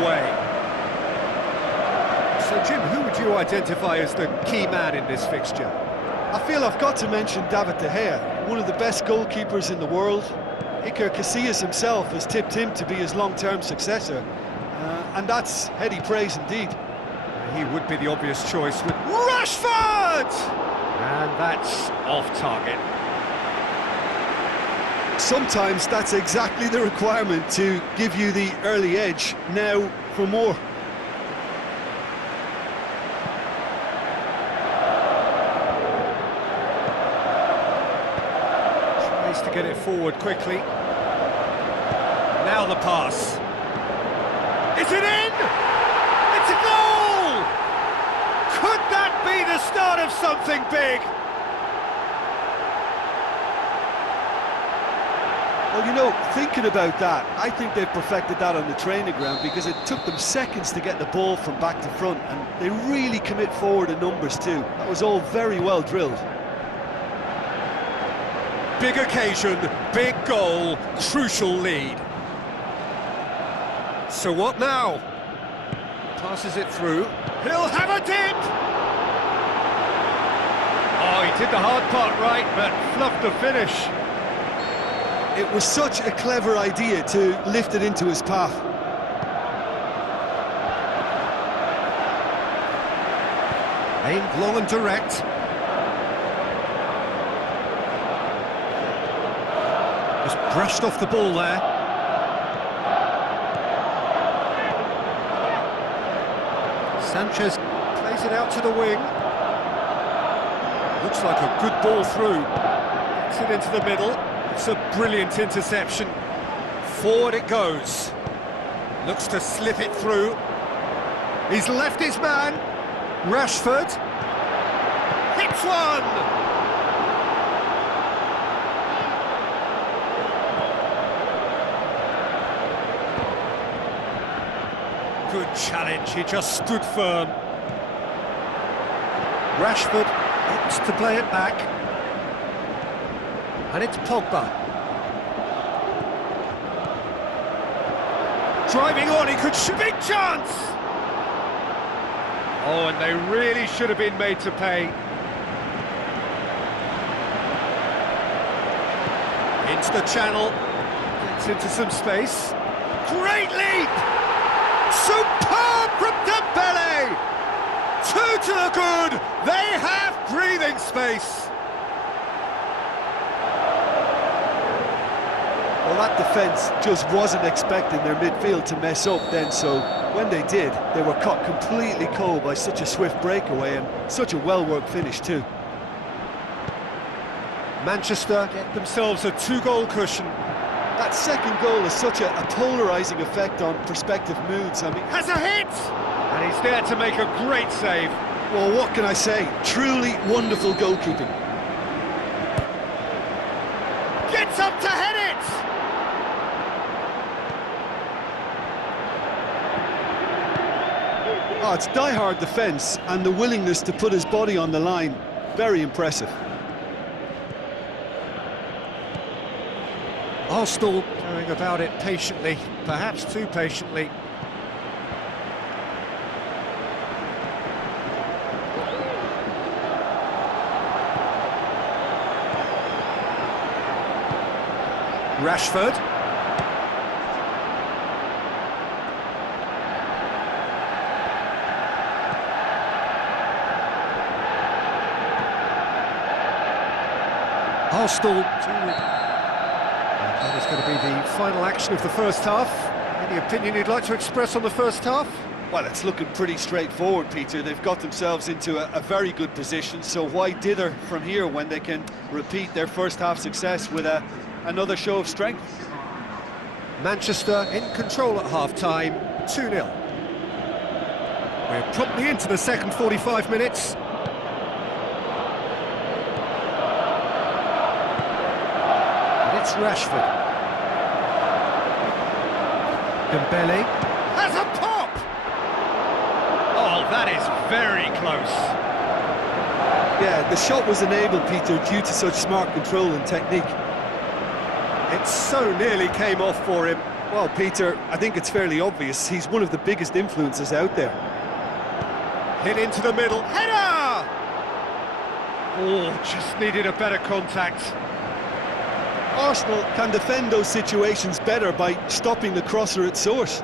away. So, Jim, who would you identify as the key man in this fixture? I feel I've got to mention David De Gea, one of the best goalkeepers in the world. Iker Casillas himself has tipped him to be his long-term successor, and that's heady praise indeed. He would be the obvious choice with Rashford! And that's off target. Sometimes that's exactly the requirement to give you the early edge. Now for more. Tries to get it forward quickly. Now the pass. Is it in? It's a goal! Could that be the start of something big? Well, you know, thinking about that, I think they've perfected that on the training ground because it took them seconds to get the ball from back to front, and they really commit forward in numbers too. That was all very well drilled. Big occasion, big goal, crucial lead. So what now? Passes it through. He'll have a dip! Oh, he did the hard part right, but fluffed the finish. It was such a clever idea to lift it into his path. Aimed long and direct. Just brushed off the ball there. Sanchez plays it out to the wing. Looks like a good ball through. Gets it into the middle. It's a brilliant interception. Forward it goes. Looks to slip it through. He's left his man. Rashford. Hits one! Good challenge, he just stood firm. Rashford opts to play it back. And it's Pogba. Driving on, he could shoot. Big chance! Oh, and they really should have been made to pay. Into the channel. Gets into some space. Great leap! Superb from Dembele! Two to the good! They have breathing space! Well, that defence just wasn't expecting their midfield to mess up then, so when they did, they were caught completely cold by such a swift breakaway and such a well-worked finish too. Manchester get themselves a two-goal cushion. That second goal has such a polarising effect on prospective moods. I mean, has a hit! And he's there to make a great save. Well, what can I say? Truly wonderful goalkeeping. Gets up to head it! Oh, it's die-hard defence and the willingness to put his body on the line. Very impressive. Arsenal going about it patiently, perhaps too patiently. Rashford. Arsenal. That is going to be the final action of the first half. Any opinion you'd like to express on the first half? Well, it's looking pretty straightforward, Peter. They've got themselves into a very good position, so why dither from here when they can repeat their first half success with another show of strength? Manchester in control at half-time, 2-0. We're promptly into the second 45 minutes. It's Rashford. Dembele has a pop! Oh, that is very close. Yeah, the shot was enabled, Peter, due to such smart control and technique. It so nearly came off for him. Well, Peter, I think it's fairly obvious. He's one of the biggest influences out there. Hit into the middle. Header! Oh, just needed a better contact. Arsenal can defend those situations better by stopping the crosser at source.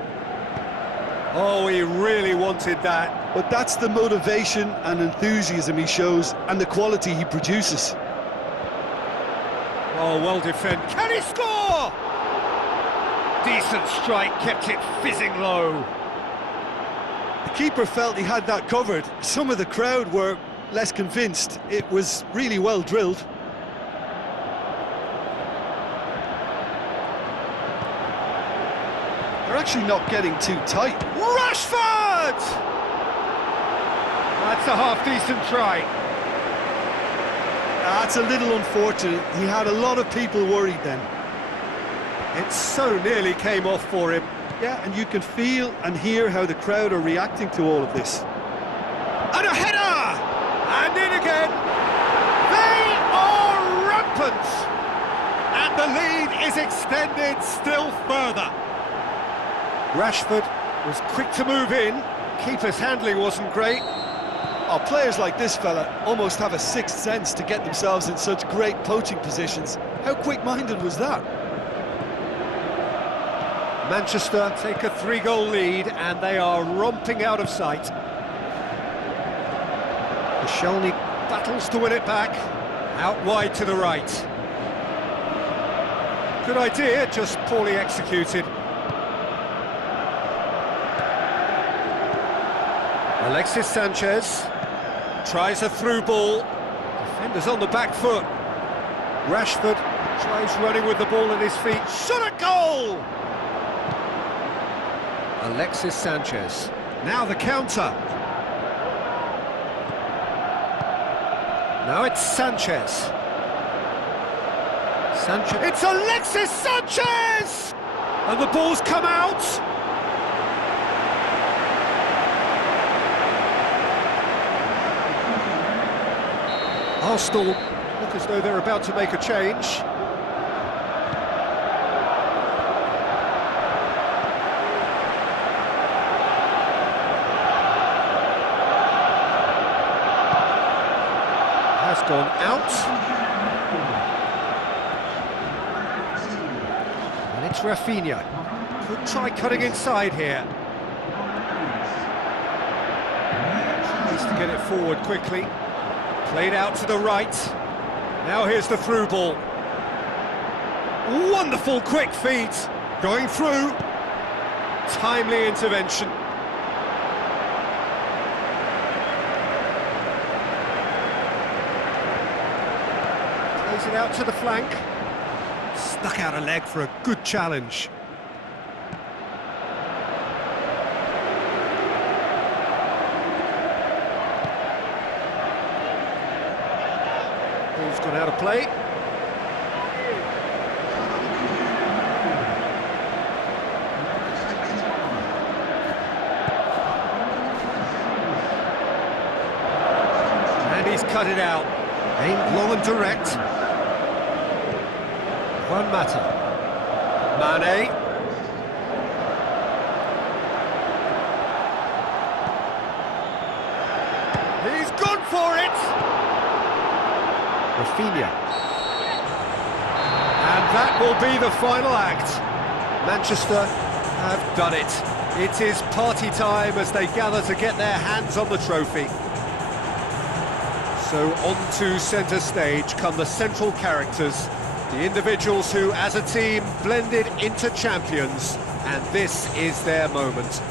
Oh, he really wanted that. But that's the motivation and enthusiasm he shows, and the quality he produces. Oh, well defended. Can he score? Decent strike, kept it fizzing low. The keeper felt he had that covered. Some of the crowd were less convinced. It was really well drilled. They're actually not getting too tight. Rashford! That's a half-decent try. That's a little unfortunate. He had a lot of people worried then. It so nearly came off for him. Yeah, and you can feel and hear how the crowd are reacting to all of this. And a header! And in again. They are rampant! And the lead is extended still further. Rashford was quick to move in. Keeper's handling wasn't great. Oh, players like this fella almost have a sixth sense to get themselves in such great poaching positions. How quick-minded was that? Manchester take a 3-goal lead and they are romping out of sight. Koscielny battles to win it back. Out wide to the right. Good idea, just poorly executed. Alexis Sanchez tries a through ball. Defenders on the back foot. Rashford tries running with the ball at his feet. Shot at goal! Alexis Sanchez. Now the counter. Now it's Sanchez. Sanchez. It's Alexis Sanchez! And the ball's come out. Arsenal look as though they're about to make a change. Has gone out. And it's Rafinha. Could try cutting inside here. Needs to get it forward quickly. Played out to the right. Now here's the through ball. Wonderful quick feet. Going through. Timely intervention. Plays it out to the flank. Stuck out a leg for a good challenge. Ball's gone out of play. And he's cut it out. Aimed long and direct. Juan Mata. Mane. He's gone for it! Rafinha. And that will be the final act. Manchester have done it. It is party time as they gather to get their hands on the trophy. So on to centre stage come the central characters, the individuals who, as a team, blended into champions, and this is their moment.